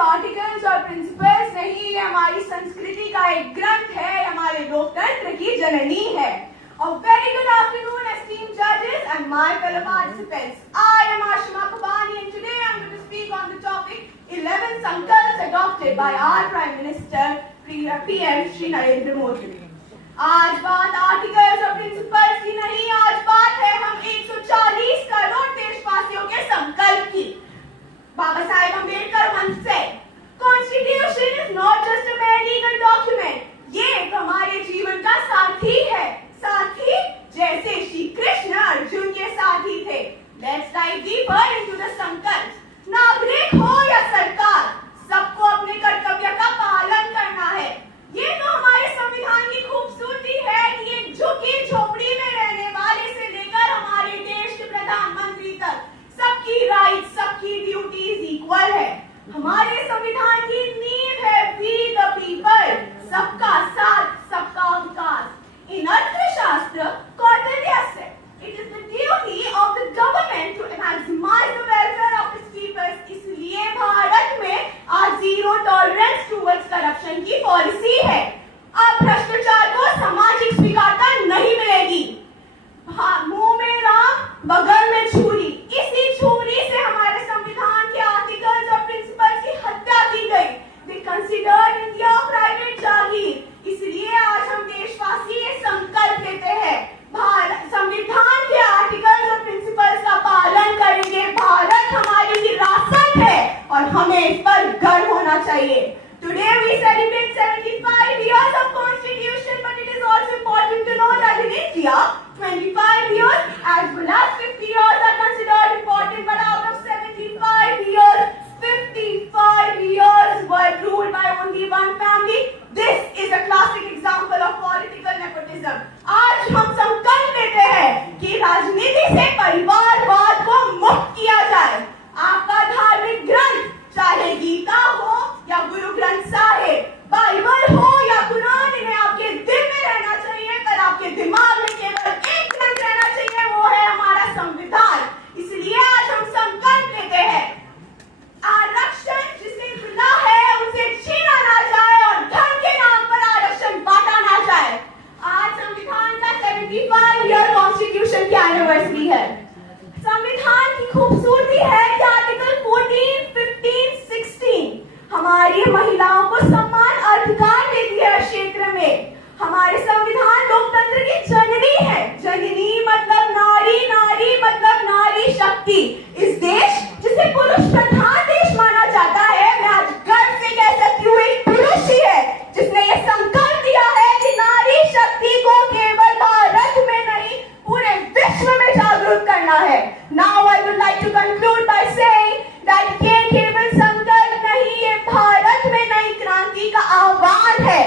Articles और principles नहीं, ये हमारी संस्कृति का एक ग्रंथ है, हमारे लोकतंत्र की जननी है। A very good afternoon, esteemed judges and my fellow participants. I am Ashima Kubani and today I am going to speak on the topic 11 Sankalps adopted by our Prime Minister PM Shri Narendra Modi. आज बात articles और principles की नहीं, आज बात है हम 140 करोड़ देशवासियों के संकल्प की। Baba Saheb Ambedkar once said, Constitution is not just a mere legal document. ये एक हमारे जीवन का साथी है, साथी जैसे श्री कृष्ण अर्जुन के साथी थे। Let's dive deeper into the संकल्प। नागरिक हो या सरकार, सबको अपने कर्तव्य का पालन करना है। ये तो हमारे संविधान की खूबसूरती है कि एक झुकी झोपड़ी में रहने वाले से लेकर हमारे देश के प्रधानमंत्री तक सबकी राइट, सबकी ड्यूटीज इक्वल है। हमारे संविधान की नींव है वी द पीपल, सबका साथ, सबका विकास। In अर्थशास्त्र, Kautilya said, it is the duty of the government to maximize the welfare of its people. इसलिए भारत में आज zero tolerance towards corruption की पॉलिसी है। अब भ्रष्टाचार को सामाजिक स्वीकारता नहीं मिलेगी। मुंह में राम, बगल में छुरी, इसी छुरी से हमारे संविधान के आर्टिकल्स और प्रिंसिपल्स की हत्या की गई। We considered India private जागीर। इसलिए आज हम देशवासी ये संकल्प लेते हैं, भारत संविधान के आर्टिकल्स और प्रिंसिपल्स का पालन करेंगे। भारत हमारी विरासत है और हमें इस पर गर्व होना चाहिए। Today we celebrate 75 years of Constitution, but it is also important to know that in India, 25 years as well as 50 years are considered important, but out of 75 years, 55 years were ruled by only one family. This is a classic example of political nepotism. आज हम संकल्प लेते हैं कि राजनीति से परिवारवाद को मुक्त किया जाए। आपका धार्मिक ग्रंथ चाहे गीता हो या गुरु ग्रंथ साहिब, बाइबल हो या कुरान, इन्हें आपके दिल में रहना चाहिए, पर आपके दिमाग में केवल एक ग्रंथ रहना चाहिए, वो है हमारा संविधान। इसलिए आज हम संकल्प लेते हैं, आरक्षण जिसे मिला है उसे छीना ना जाए और धर्म के नाम पर आरक्षण बांटा ना जाए। आज संविधान का 75 ईयर कॉन्स्टिट्यूशन की एनिवर्सरी है। संविधान की खूबसूरती है कि आर्टिकल 14, 15, 16 हमारी महिलाओं को समान अधिकार देती है हर क्षेत्र में। हमारे संविधान लोकतंत्र की जननी है। जननी मतलब नारी, नारी मतलब नारी शक्ति। इस देश जिसे पुरुष प्रधान देश माना जाता है, मैं आज गर्व से कह सकती हूँ एक पुरुष ही है जिसने ये संकल्प दिया है कि नारी शक्ति को केवल भारत में नहीं पूरे विश्व में जागरूक करना है। Now I would like to conclude by saying that ये केवल संकल्प नहीं, ये भारत में नई क्रांति का आह्वान है।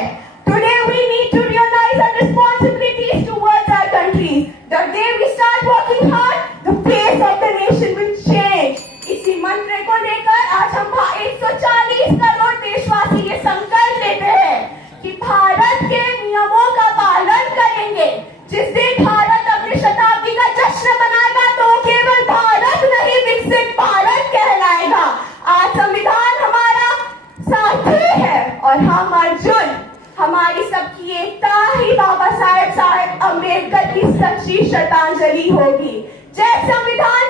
Today we need to realize our responsibilities towards our country. The day we start working hard, the face of the nation will change. इसी मंत्र को लेकर आज हम 140 करोड़ देशवासी ये संकल्प लेते हैं कि भारत के नियमों का पालन करेंगे। जिस दिन भारत अपनी शताब्दी का जश्न मनाएगा तो केवल भारत नहीं, विकसित भारत कहलाएगा। आज संविधान हमारा साथी है और हम अर्जुन, हमारी सबकी एकता ही बाबा साहेब अम्बेडकर की सच्ची श्रद्धांजलि होगी। जय संविधान।